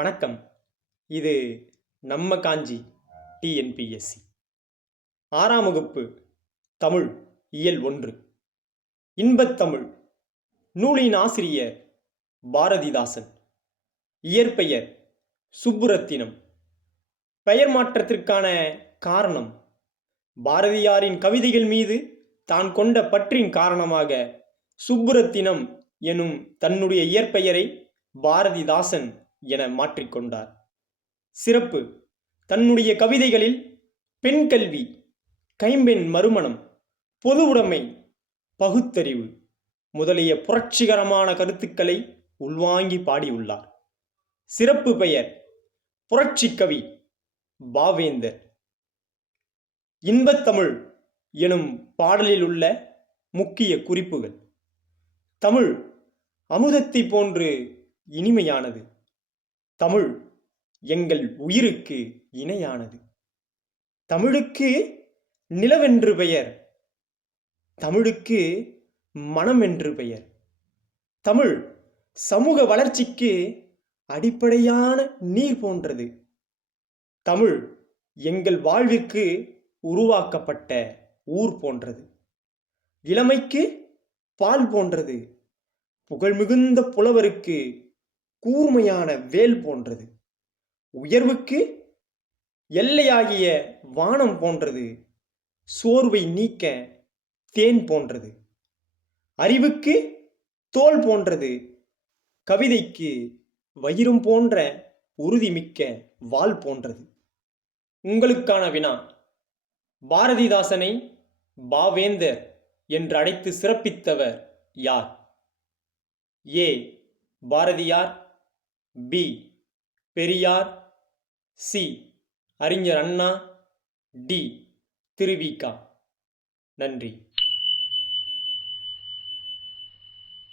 வணக்கம். இது நம்ம காஞ்சி டிஎன்பிஎஸ்சி 6ஆம் வகுப்பு தமிழ் இயல் 1 இன்பத்தமிழ் நூலின் ஆசிரியர் பாரதிதாசன். இயற்பெயர் சுப்புரத்தினம். பெயர் மாற்றத்திற்கான காரணம் பாரதியாரின் கவிதைகள் மீது தான் கொண்ட பற்றின் காரணமாக சுப்புரத்தினம் எனும் தன்னுடைய இயற்பெயரை பாரதிதாசன் என மாற்றிக்கொண்டார். சிறப்பு: தன்னுடைய கவிதைகளில் பெண் கல்வி, கைம்பெண் மறுமணம், பொது உடைமை, பகுத்தறிவு முதலிய புரட்சிகரமான கருத்துக்களை உள்வாங்கி பாடியுள்ளார். சிறப்பு பெயர் புரட்சிக்கவி பாவேந்தர். இன்பத்தமிழ் எனும் பாடலில் உள்ள முக்கிய குறிப்புகள்: தமிழ் அமுதத்தை போன்று இனிமையானது. தமிழ் எங்கள் உயிருக்கு இணையானது. தமிழுக்கு நிலவென்று பெயர், தமிழுக்கு மனம் என்று பெயர். தமிழ் சமூக வளர்ச்சிக்கு அடிப்படையான நீர் போன்றது. தமிழ் எங்கள் வாழ்விற்கு உருவாக்கப்பட்ட ஊர் போன்றது. இளமைக்கு பால் போன்றது. புகழ்மிகுந்த புலவருக்கு கூர்மையான வேல் போன்றது. உயர்வுக்கு எல்லையாகிய வானம் போன்றது. சோர்வை நீக்க தேன் போன்றது. அறிவுக்கு தோல் போன்றது. கவிதைக்கு வயிறும் போன்ற உறுதிமிக்க வாள் போன்றது. உங்களுக்கான வினா: பாரதிதாசனை பாவேந்தர் என்று அழைத்து சிறப்பித்தவர் யார்? ஏ. பாரதியார், பி. பெரியார், சி. அறிஞர் அண்ணா, டி. திருவிக. நன்றி.